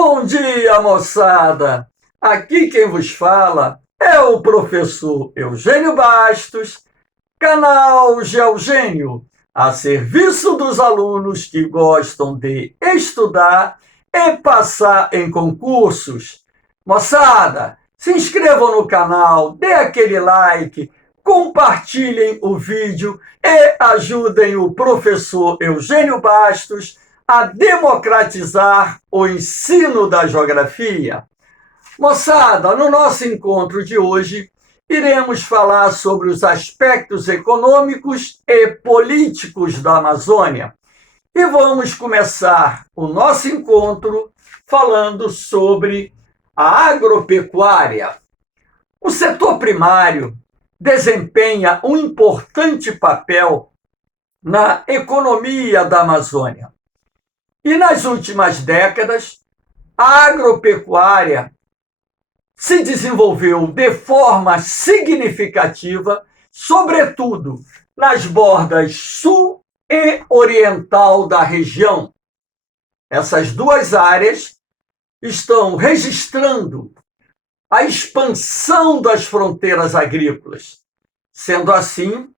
Bom dia, moçada! Aqui quem vos fala é o professor Eugênio Bastos, canal Geogênio, a serviço dos alunos que gostam de estudar e passar em concursos. Moçada, se inscrevam no canal, dê aquele like, compartilhem o vídeo e ajudem o professor Eugênio Bastos a democratizar o ensino da geografia. Moçada, no nosso encontro de hoje, iremos falar sobre os aspectos econômicos e políticos da Amazônia. E vamos começar o nosso encontro falando sobre a agropecuária. O setor primário desempenha um importante papel na economia da Amazônia. E nas últimas décadas, a agropecuária se desenvolveu de forma significativa, sobretudo nas bordas sul e oriental da região. Essas duas áreas estão registrando a expansão das fronteiras agrícolas. Sendo assim,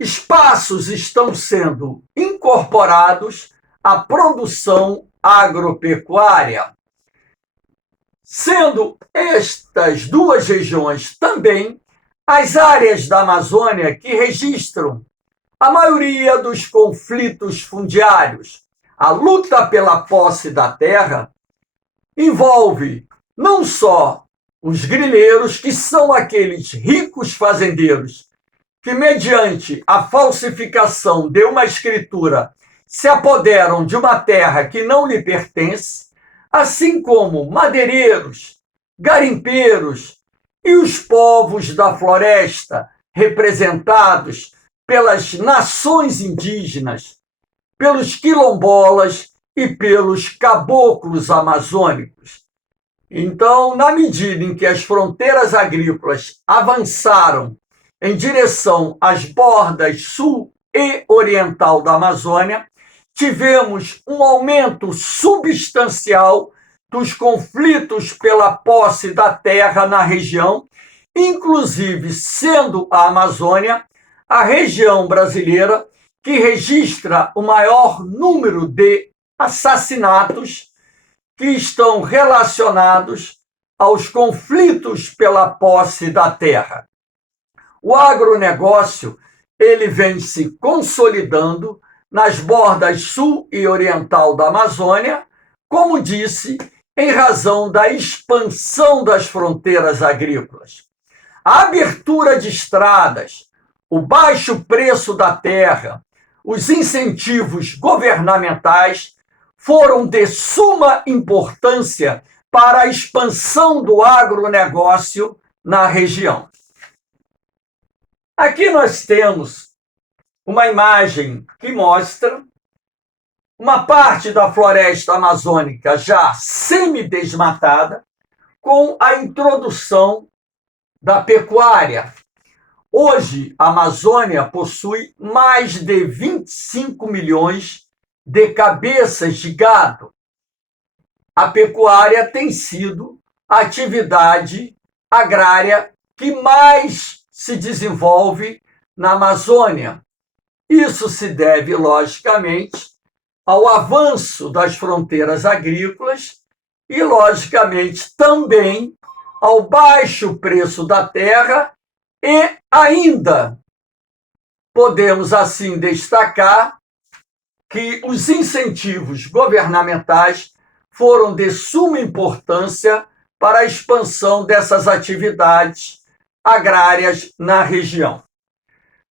espaços estão sendo incorporados à produção agropecuária, sendo estas duas regiões também as áreas da Amazônia que registram a maioria dos conflitos fundiários. A luta pela posse da terra envolve não só os grileiros, que são aqueles ricos fazendeiros que, mediante a falsificação de uma escritura, se apoderam de uma terra que não lhe pertence, assim como madeireiros, garimpeiros e os povos da floresta, representados pelas nações indígenas, pelos quilombolas e pelos caboclos amazônicos. Então, na medida em que as fronteiras agrícolas avançaram em direção às bordas sul e oriental da Amazônia, tivemos um aumento substancial dos conflitos pela posse da terra na região, inclusive sendo a Amazônia a região brasileira que registra o maior número de assassinatos que estão relacionados aos conflitos pela posse da terra. O agronegócio, ele vem se consolidando nas bordas sul e oriental da Amazônia, como disse, em razão da expansão das fronteiras agrícolas. A abertura de estradas, o baixo preço da terra, os incentivos governamentais foram de suma importância para a expansão do agronegócio na região. Aqui nós temos uma imagem que mostra uma parte da floresta amazônica já semidesmatada, com a introdução da pecuária. Hoje, a Amazônia possui mais de 25 milhões de cabeças de gado. A pecuária tem sido a atividade agrária que mais se desenvolve na Amazônia. Isso se deve, logicamente, ao avanço das fronteiras agrícolas e, logicamente, também ao baixo preço da terra e ainda podemos, assim, destacar que os incentivos governamentais foram de suma importância para a expansão dessas atividades agrárias na região.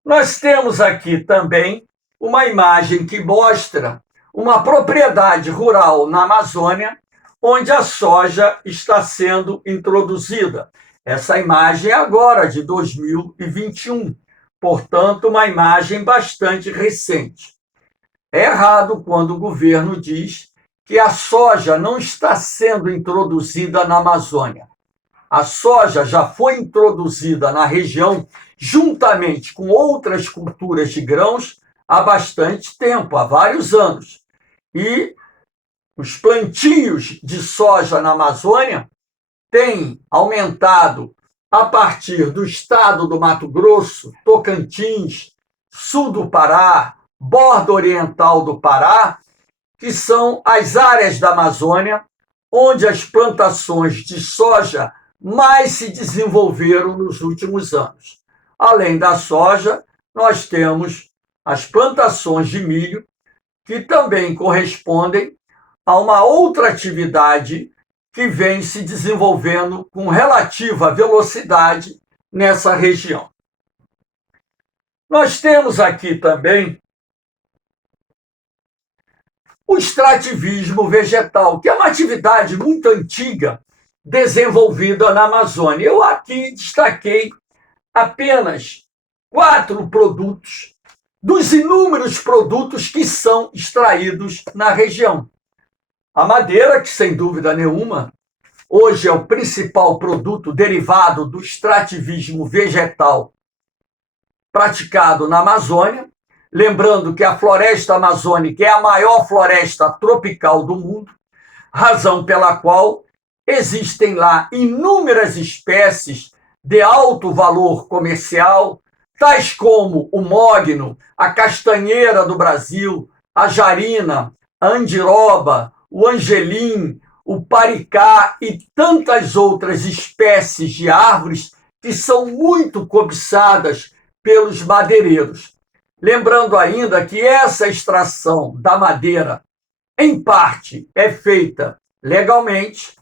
Nós temos aqui também uma imagem que mostra uma propriedade rural na Amazônia, onde a soja está sendo introduzida. Essa imagem é agora de 2021, portanto, uma imagem bastante recente. É errado quando o governo diz que a soja não está sendo introduzida na Amazônia. A soja já foi introduzida na região juntamente com outras culturas de grãos há bastante tempo, há vários anos. E os plantios de soja na Amazônia têm aumentado a partir do estado do Mato Grosso, Tocantins, sul do Pará, borda oriental do Pará, que são as áreas da Amazônia onde as plantações de soja mais se desenvolveram nos últimos anos. Além da soja, nós temos as plantações de milho, que também correspondem a uma outra atividade que vem se desenvolvendo com relativa velocidade nessa região. Nós temos aqui também o extrativismo vegetal, que é uma atividade muito antiga desenvolvida na Amazônia. Eu aqui destaquei apenas 4 produtos dos inúmeros produtos que são extraídos na região. A madeira, que sem dúvida nenhuma, hoje é o principal produto derivado do extrativismo vegetal praticado na Amazônia. Lembrando que a floresta amazônica é a maior floresta tropical do mundo, razão pela qual existem lá inúmeras espécies de alto valor comercial, tais como o mogno, a castanheira do Brasil, a jarina, a andiroba, o angelim, o paricá e tantas outras espécies de árvores que são muito cobiçadas pelos madeireiros. Lembrando ainda que essa extração da madeira, em parte, é feita legalmente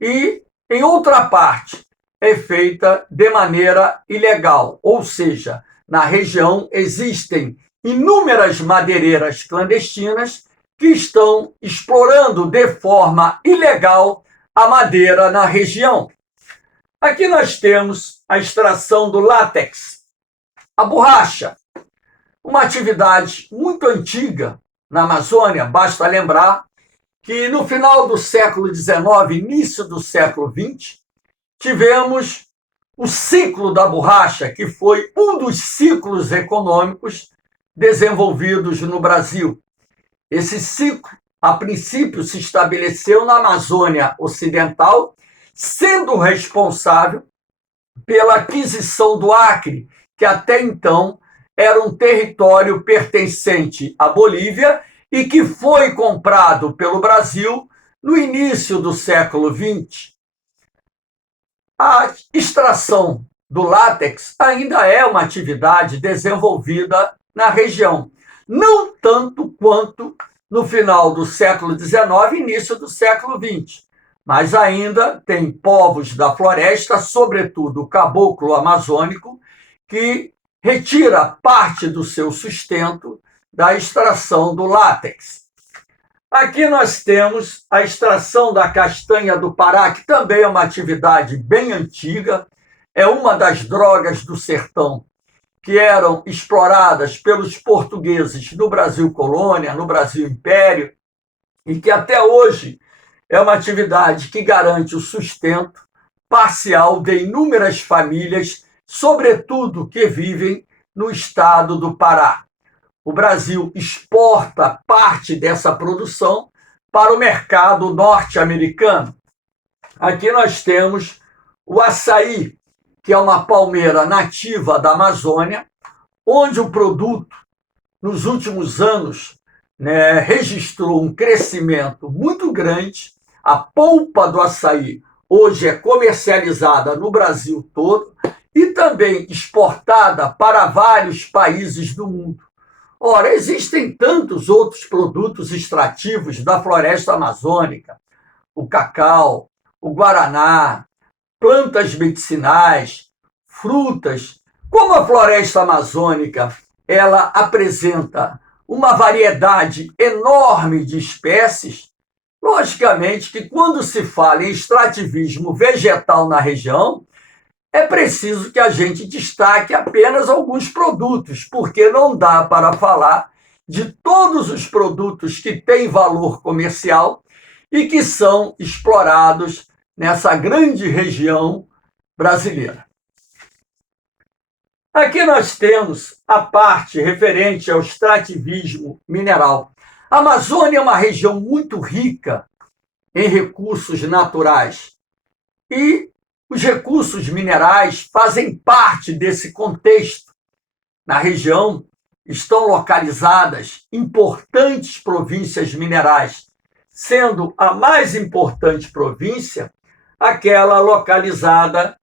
e, em outra parte, é feita de maneira ilegal. Ou seja, na região existem inúmeras madeireiras clandestinas que estão explorando de forma ilegal a madeira na região. Aqui nós temos a extração do látex, a borracha, uma atividade muito antiga na Amazônia. Basta lembrar que no final do século XIX, início do século XX, tivemos o ciclo da borracha, que foi um dos ciclos econômicos desenvolvidos no Brasil. Esse ciclo, a princípio, se estabeleceu na Amazônia Ocidental, sendo responsável pela aquisição do Acre, que até então era um território pertencente à Bolívia e que foi comprado pelo Brasil no início do século XX. A extração do látex ainda é uma atividade desenvolvida na região, não tanto quanto no final do século XIX e início do século XX, mas ainda tem povos da floresta, sobretudo o caboclo amazônico, que retira parte do seu sustento da extração do látex. Aqui nós temos a extração da castanha do Pará, que também é uma atividade bem antiga, é uma das drogas do sertão que eram exploradas pelos portugueses no Brasil Colônia, no Brasil Império, e que até hoje é uma atividade que garante o sustento parcial de inúmeras famílias, sobretudo que vivem no estado do Pará. O Brasil exporta parte dessa produção para o mercado norte-americano. Aqui nós temos o açaí, que é uma palmeira nativa da Amazônia, onde o produto, nos últimos anos, registrou um crescimento muito grande. A polpa do açaí hoje é comercializada no Brasil todo e também exportada para vários países do mundo. Ora, existem tantos outros produtos extrativos da floresta amazônica, o cacau, o guaraná, plantas medicinais, frutas. Como a floresta amazônica ela apresenta uma variedade enorme de espécies, logicamente que quando se fala em extrativismo vegetal na região, é preciso que a gente destaque apenas alguns produtos, porque não dá para falar de todos os produtos que têm valor comercial e que são explorados nessa grande região brasileira. Aqui nós temos a parte referente ao extrativismo mineral. A Amazônia é uma região muito rica em recursos naturais e os recursos minerais fazem parte desse contexto. Na região estão localizadas importantes províncias minerais, sendo a mais importante província aquela localizada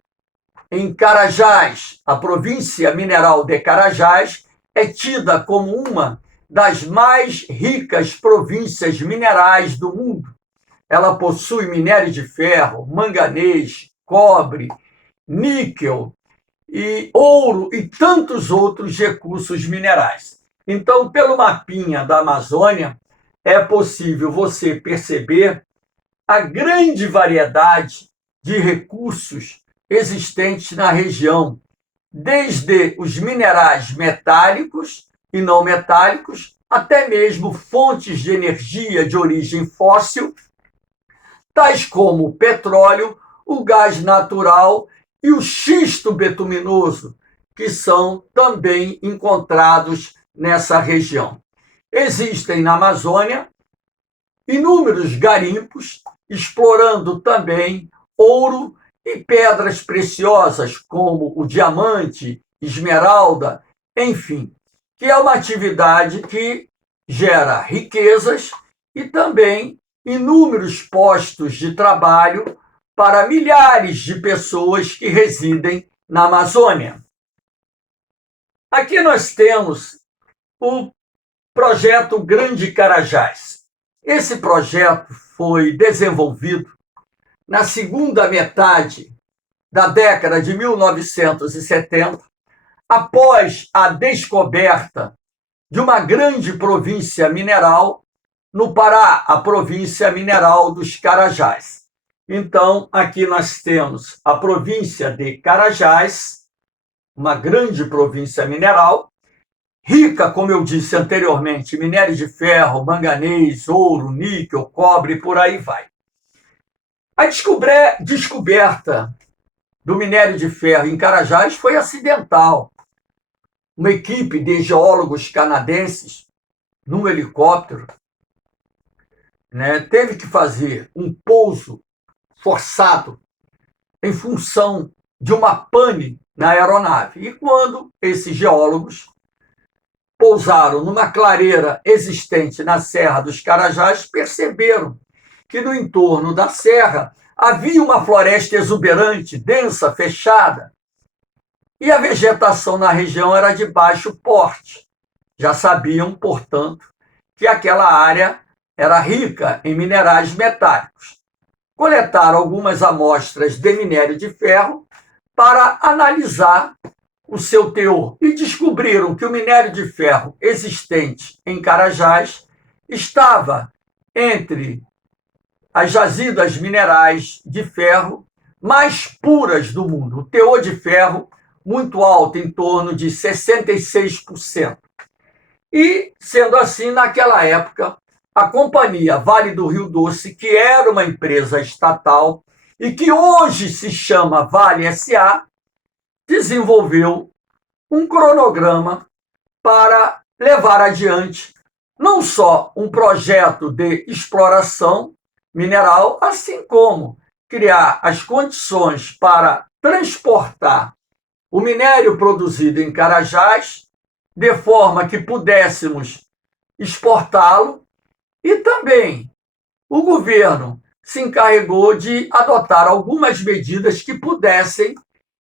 em Carajás. A província mineral de Carajás é tida como uma das mais ricas províncias minerais do mundo. Ela possui minério de ferro, manganês, cobre, níquel e ouro e tantos outros recursos minerais. Então, pelo mapinha da Amazônia, é possível você perceber a grande variedade de recursos existentes na região, desde os minerais metálicos e não metálicos, até mesmo fontes de energia de origem fóssil, tais como o petróleo, o gás natural e o xisto betuminoso, que são também encontrados nessa região. Existem na Amazônia inúmeros garimpos, explorando também ouro e pedras preciosas, como o diamante, esmeralda, enfim, que é uma atividade que gera riquezas e também inúmeros postos de trabalho para milhares de pessoas que residem na Amazônia. Aqui nós temos o projeto Grande Carajás. Esse projeto foi desenvolvido na segunda metade da década de 1970, após a descoberta de uma grande província mineral no Pará, a província mineral dos Carajás. Então, aqui nós temos a província de Carajás, uma grande província mineral, rica, como eu disse anteriormente, em minério de ferro, manganês, ouro, níquel, cobre, e por aí vai. A descoberta do minério de ferro em Carajás foi acidental. Uma equipe de geólogos canadenses, num helicóptero, teve que fazer um pouso forçado em função de uma pane na aeronave. E quando esses geólogos pousaram numa clareira existente na Serra dos Carajás, perceberam que no entorno da serra havia uma floresta exuberante, densa, fechada, e a vegetação na região era de baixo porte. Já sabiam, portanto, que aquela área era rica em minerais metálicos. Coletaram algumas amostras de minério de ferro para analisar o seu teor e descobriram que o minério de ferro existente em Carajás estava entre as jazidas minerais de ferro mais puras do mundo. O teor de ferro muito alto, em torno de 66%. E, sendo assim, naquela época, a companhia Vale do Rio Doce, que era uma empresa estatal e que hoje se chama Vale S.A., desenvolveu um cronograma para levar adiante não só um projeto de exploração mineral, assim como criar as condições para transportar o minério produzido em Carajás de forma que pudéssemos exportá-lo, e também o governo se encarregou de adotar algumas medidas que pudessem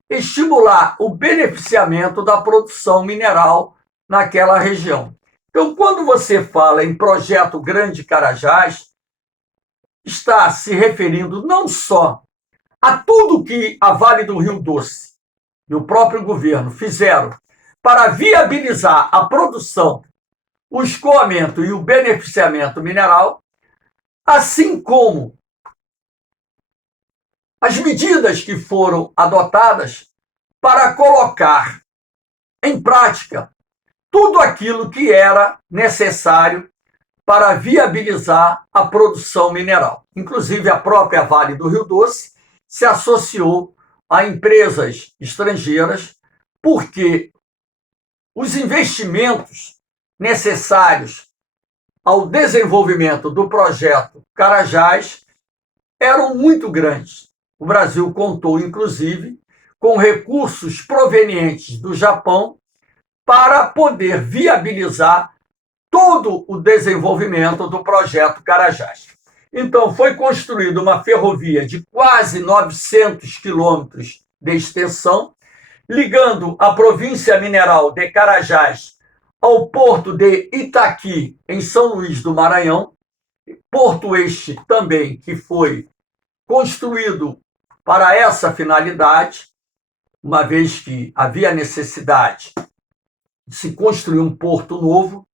estimular o beneficiamento da produção mineral naquela região. Então, quando você fala em projeto Grande Carajás, está se referindo não só a tudo que a Vale do Rio Doce e o próprio governo fizeram para viabilizar a produção, o escoamento e o beneficiamento mineral, assim como as medidas que foram adotadas para colocar em prática tudo aquilo que era necessário para viabilizar a produção mineral. Inclusive, a própria Vale do Rio Doce se associou a empresas estrangeiras, porque os investimentos necessários ao desenvolvimento do projeto Carajás eram muito grandes. O Brasil contou, inclusive, com recursos provenientes do Japão para poder viabilizar todo o desenvolvimento do projeto Carajás. Então, foi construída uma ferrovia de quase 900 quilômetros de extensão, ligando a província mineral de Carajás ao porto de Itaqui, em São Luís do Maranhão, porto este também que foi construído para essa finalidade, uma vez que havia necessidade de se construir um porto novo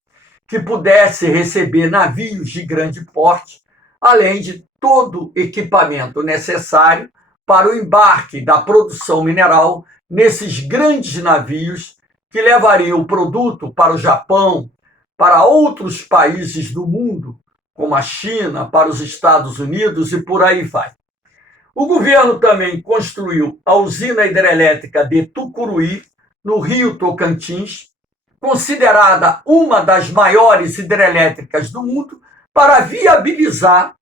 que pudesse receber navios de grande porte, além de todo o equipamento necessário para o embarque da produção mineral nesses grandes navios que levariam o produto para o Japão, para outros países do mundo, como a China, para os Estados Unidos e por aí vai. O governo também construiu a usina hidrelétrica de Tucuruí, no Rio Tocantins, considerada uma das maiores hidrelétricas do mundo, para viabilizar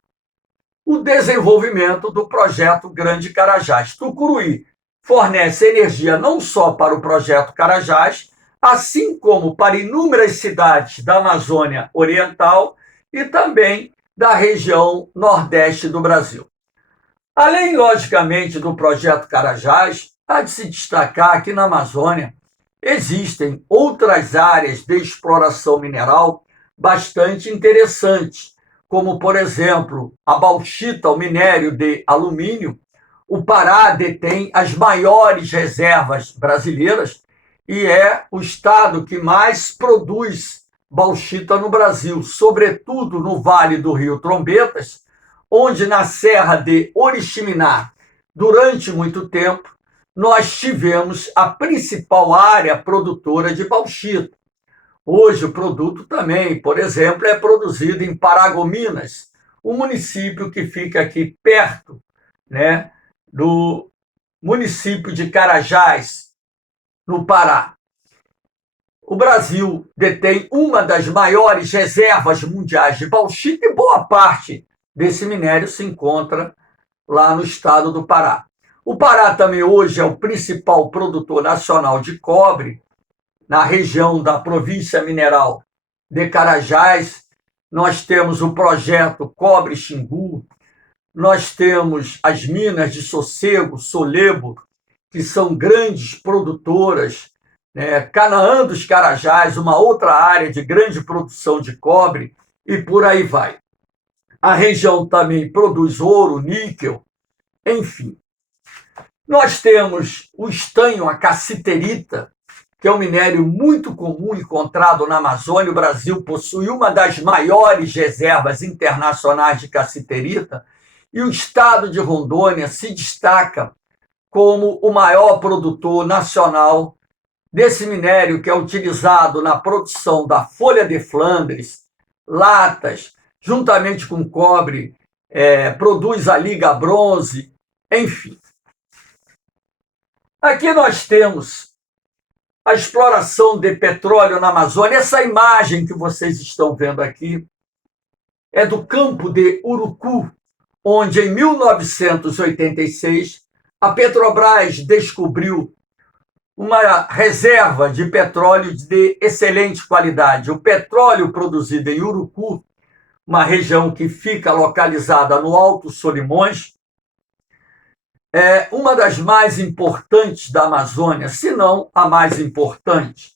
o desenvolvimento do projeto Grande Carajás. Tucuruí fornece energia não só para o projeto Carajás, assim como para inúmeras cidades da Amazônia Oriental e também da região nordeste do Brasil. Além, logicamente, do projeto Carajás, há de se destacar que na Amazônia existem outras áreas de exploração mineral bastante interessantes, como, por exemplo, a bauxita, o minério de alumínio. O Pará detém as maiores reservas brasileiras e é o estado que mais produz bauxita no Brasil, sobretudo no Vale do Rio Trombetas, onde na Serra de Oriximiná, durante muito tempo, nós tivemos a principal área produtora de bauxita. Hoje o produto também, por exemplo, é produzido em Paragominas, um município que fica aqui perto, né, do município de Carajás, no Pará. O Brasil detém uma das maiores reservas mundiais de bauxita e boa parte desse minério se encontra lá no estado do Pará. O Pará também hoje é o principal produtor nacional de cobre, na região da província mineral de Carajás. Nós temos o projeto Cobre Xingu, nós temos as minas de Sossego, Solebo, que são grandes produtoras, né? Canaã dos Carajás, uma outra área de grande produção de cobre, e por aí vai. A região também produz ouro, níquel, enfim. Nós temos o estanho, a cassiterita, que é um minério muito comum encontrado na Amazônia. O Brasil possui uma das maiores reservas internacionais de cassiterita e o estado de Rondônia se destaca como o maior produtor nacional desse minério, que é utilizado na produção da folha de Flandres, latas, juntamente com cobre, produz a liga bronze, enfim. Aqui nós temos a exploração de petróleo na Amazônia. Essa imagem que vocês estão vendo aqui é do campo de Urucu, onde em 1986 a Petrobras descobriu uma reserva de petróleo de excelente qualidade. O petróleo produzido em Urucu, uma região que fica localizada no Alto Solimões, é uma das mais importantes da Amazônia, se não a mais importante.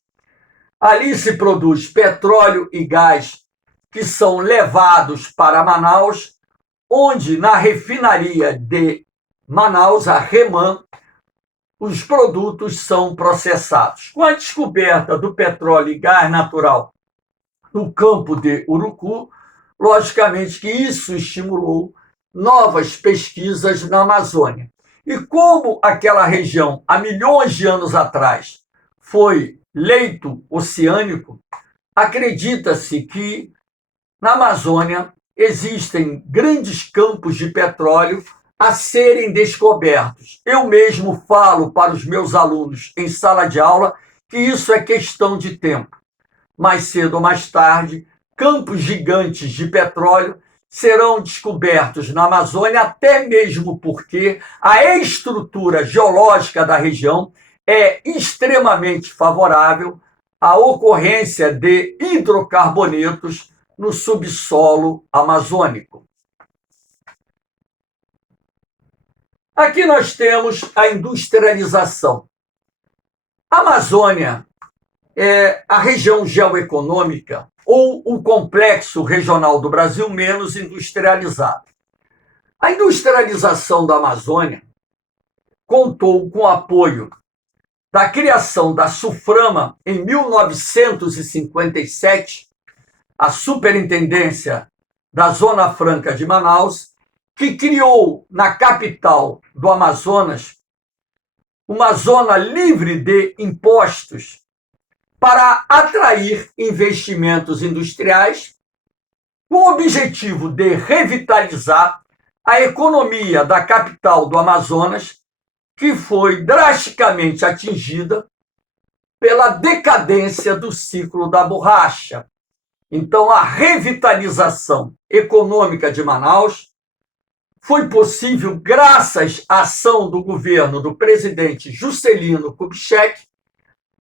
Ali se produz petróleo e gás que são levados para Manaus, onde na refinaria de Manaus, a REMAN, os produtos são processados. Com a descoberta do petróleo e gás natural no campo de Urucu, logicamente que isso estimulou novas pesquisas na Amazônia. E como aquela região, há milhões de anos atrás, foi leito oceânico, acredita-se que na Amazônia existem grandes campos de petróleo a serem descobertos. Eu mesmo falo para os meus alunos em sala de aula que isso é questão de tempo. Mais cedo ou mais tarde, campos gigantes de petróleo serão descobertos na Amazônia, até mesmo porque a estrutura geológica da região é extremamente favorável à ocorrência de hidrocarbonetos no subsolo amazônico. Aqui nós temos a industrialização. A Amazônia é a região geoeconômica ou o complexo regional do Brasil menos industrializado. A industrialização da Amazônia contou com o apoio da criação da SUFRAMA em 1957, a Superintendência da Zona Franca de Manaus, que criou na capital do Amazonas uma zona livre de impostos para atrair investimentos industriais, com o objetivo de revitalizar a economia da capital do Amazonas, que foi drasticamente atingida pela decadência do ciclo da borracha. Então, a revitalização econômica de Manaus foi possível graças à ação do governo do presidente Juscelino Kubitschek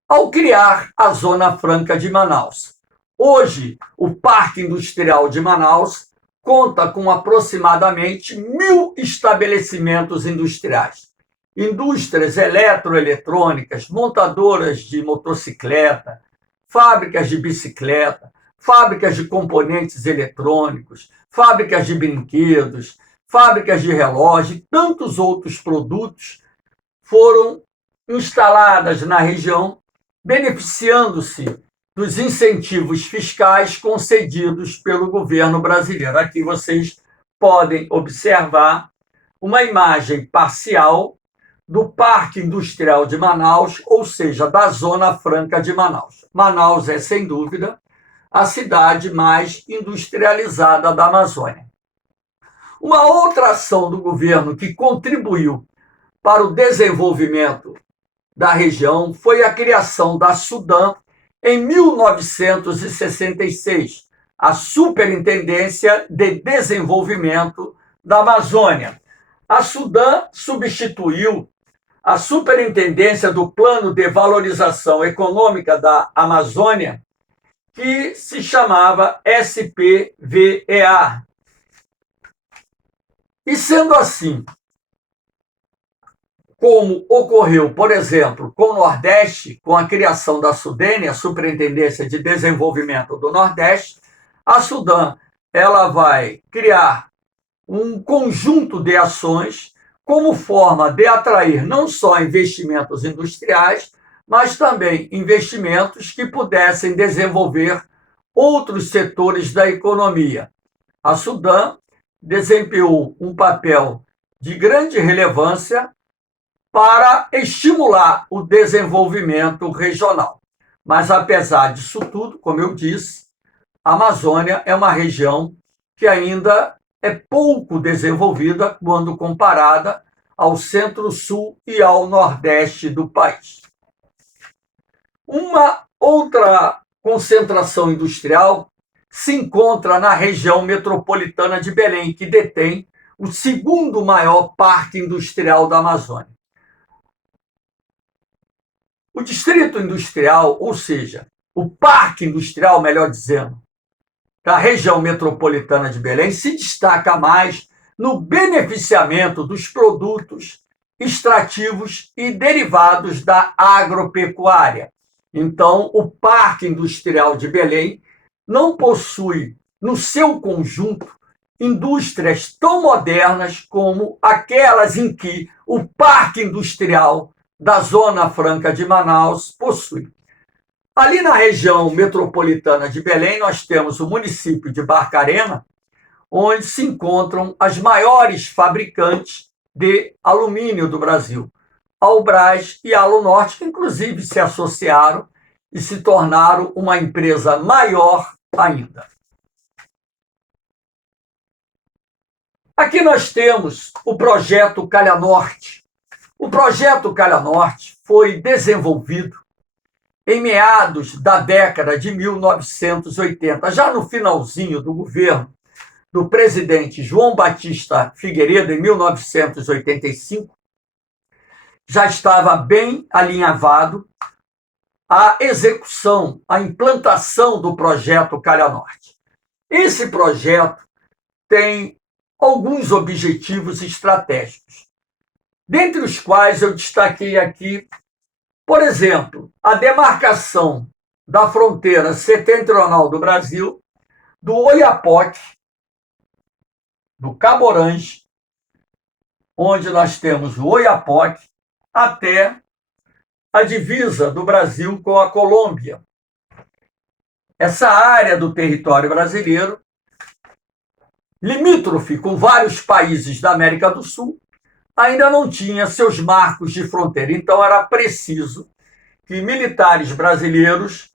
ao criar a Zona Franca de Manaus. Hoje, o Parque Industrial de Manaus conta com aproximadamente 1.000 estabelecimentos industriais. Indústrias eletroeletrônicas, montadoras de motocicleta, fábricas de bicicleta, fábricas de componentes eletrônicos, fábricas de brinquedos, fábricas de relógio e tantos outros produtos foram instaladas na região, beneficiando-se dos incentivos fiscais concedidos pelo governo brasileiro. Aqui vocês podem observar uma imagem parcial do Parque Industrial de Manaus, ou seja, da Zona Franca de Manaus. Manaus é, sem dúvida, a cidade mais industrializada da Amazônia. Uma outra ação do governo que contribuiu para o desenvolvimento da região foi a criação da SUDAM em 1966, a Superintendência de Desenvolvimento da Amazônia. A SUDAM substituiu a Superintendência do Plano de Valorização Econômica da Amazônia, que se chamava SPVEA. E sendo assim, como ocorreu, por exemplo, com o Nordeste, com a criação da SUDENE, a Superintendência de Desenvolvimento do Nordeste, a SUDAM ela vai criar um conjunto de ações como forma de atrair não só investimentos industriais, mas também investimentos que pudessem desenvolver outros setores da economia. A SUDAM desempenhou um papel de grande relevância para estimular o desenvolvimento regional. Mas, apesar disso tudo, como eu disse, a Amazônia é uma região que ainda é pouco desenvolvida quando comparada ao centro-sul e ao nordeste do país. Uma outra concentração industrial se encontra na região metropolitana de Belém, que detém o segundo maior parque industrial da Amazônia. O distrito industrial, ou seja, o parque industrial, melhor dizendo, da região metropolitana de Belém, se destaca mais no beneficiamento dos produtos extrativos e derivados da agropecuária. Então, o Parque Industrial de Belém não possui, no seu conjunto, indústrias tão modernas como aquelas em que o Parque Industrial da Zona Franca de Manaus possui. Ali na região metropolitana de Belém, nós temos o município de Barcarena, onde se encontram as maiores fabricantes de alumínio do Brasil, a Albrás e a Alunorte, que inclusive se associaram e se tornaram uma empresa maior ainda. Aqui nós temos o projeto Calha Norte. O projeto Calha Norte foi desenvolvido em meados da década de 1980, já no finalzinho do governo do presidente João Batista Figueiredo, em 1985, já estava bem alinhavado a execução, a implantação do projeto Calha Norte. Esse projeto tem alguns objetivos estratégicos, dentre os quais eu destaquei aqui, por exemplo, a demarcação da fronteira setentrional do Brasil, do Oiapoque, do Cabo Orange, onde nós temos o Oiapoque, até a divisa do Brasil com a Colômbia. Essa área do território brasileiro, limítrofe com vários países da América do Sul, ainda não tinha seus marcos de fronteira. Então, era preciso que militares brasileiros,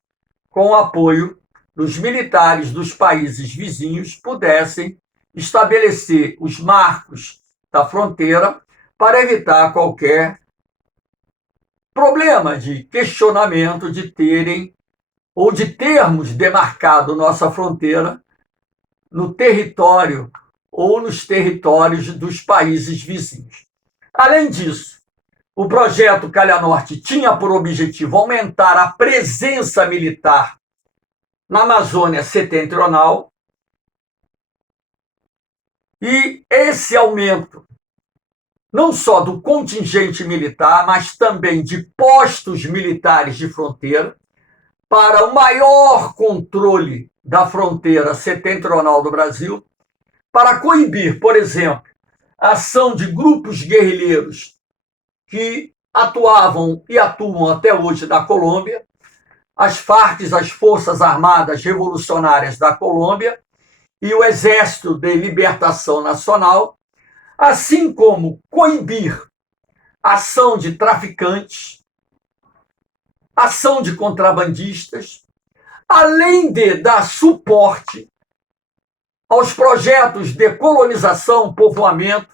com o apoio dos militares dos países vizinhos, pudessem estabelecer os marcos da fronteira para evitar qualquer problema de questionamento de terem ou de termos demarcado nossa fronteira no território ou nos territórios dos países vizinhos. Além disso, o projeto Calha Norte tinha por objetivo aumentar a presença militar na Amazônia Setentrional, e esse aumento não só do contingente militar, mas também de postos militares de fronteira, para o maior controle da fronteira setentrional do Brasil, para coibir, por exemplo, a ação de grupos guerrilheiros que atuavam e atuam até hoje na Colômbia, as Farc, as Forças Armadas Revolucionárias da Colômbia, e o Exército de Libertação Nacional, assim como coibir ação de traficantes, ação de contrabandistas, além de dar suporte aos projetos de colonização, povoamento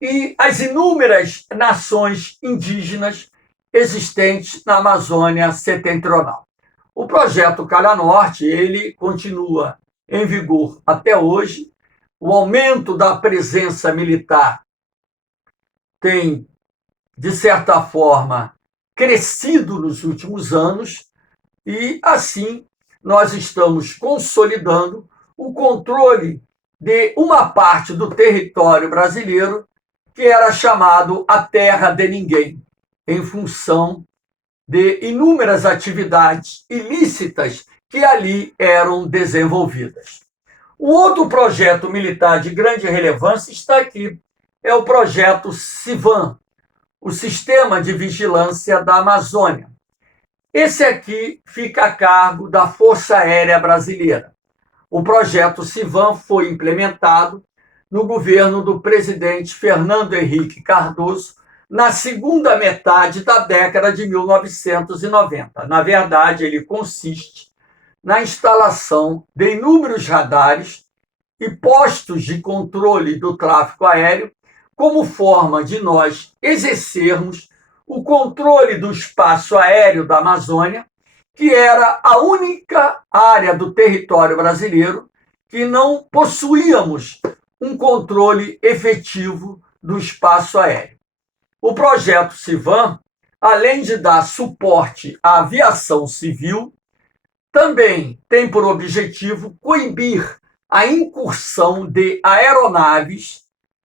e às inúmeras nações indígenas existentes na Amazônia Setentrional. O projeto Calha Norte, ele continua em vigor até hoje. O aumento da presença militar tem, de certa forma, crescido nos últimos anos e, assim, nós estamos consolidando o controle de uma parte do território brasileiro que era chamado a terra de ninguém, em função de inúmeras atividades ilícitas que ali eram desenvolvidas. Um outro projeto militar de grande relevância está aqui, é o projeto SIVAM, o Sistema de Vigilância da Amazônia. Esse aqui fica a cargo da Força Aérea Brasileira. O projeto SIVAM foi implementado no governo do presidente Fernando Henrique Cardoso na segunda metade da década de 1990. Na verdade, ele consiste na instalação de inúmeros radares e postos de controle do tráfego aéreo, como forma de nós exercermos o controle do espaço aéreo da Amazônia, que era a única área do território brasileiro que não possuíamos um controle efetivo do espaço aéreo. O projeto SIVAM, além de dar suporte à aviação civil, também tem por objetivo coibir a incursão de aeronaves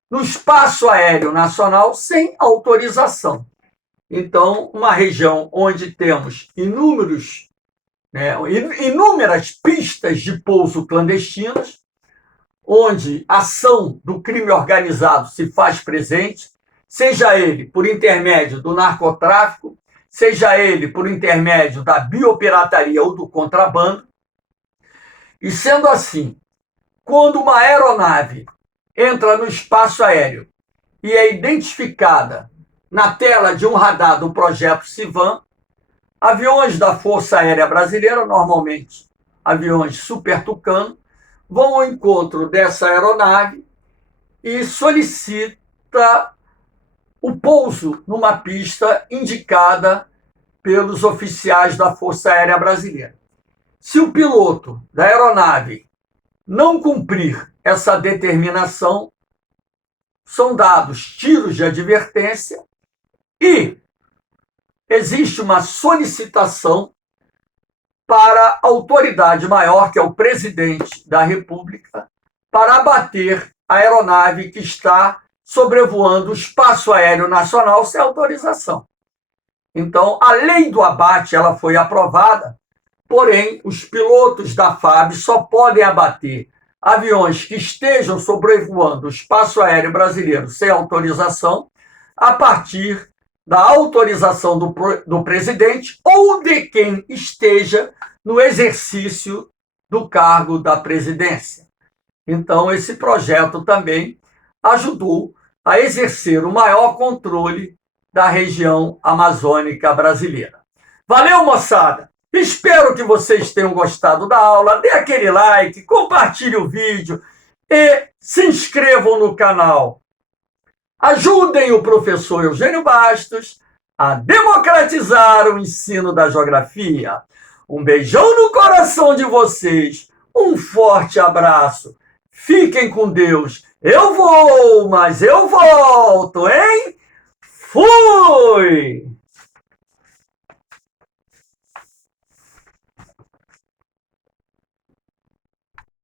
no espaço aéreo nacional sem autorização. Então, uma região onde temos inúmeras pistas de pouso clandestinas, onde a ação do crime organizado se faz presente, seja ele por intermédio do narcotráfico, seja ele por intermédio da biopirataria ou do contrabando. E sendo assim, quando uma aeronave entra no espaço aéreo e é identificada na tela de um radar do projeto SIVAM, aviões da Força Aérea Brasileira, normalmente aviões Super Tucano, vão ao encontro dessa aeronave e solicita o pouso numa pista indicada pelos oficiais da Força Aérea Brasileira. Se o piloto da aeronave não cumprir essa determinação, são dados tiros de advertência e existe uma solicitação para a autoridade maior, que é o presidente da República, para abater a aeronave que está sobrevoando o espaço aéreo nacional sem autorização. Então, a lei do abate ela foi aprovada, porém, os pilotos da FAB só podem abater aviões que estejam sobrevoando o espaço aéreo brasileiro sem autorização, a partir da autorização do presidente ou de quem esteja no exercício do cargo da presidência. Então, esse projeto também ajudou a exercer o maior controle da região amazônica brasileira. Valeu, moçada! Espero que vocês tenham gostado da aula. Dê aquele like, compartilhe o vídeo e se inscrevam no canal. Ajudem o professor Eugênio Bastos a democratizar o ensino da geografia. Um beijão no coração de vocês. Um forte abraço. Fiquem com Deus. Eu vou, mas eu volto, hein? Fui!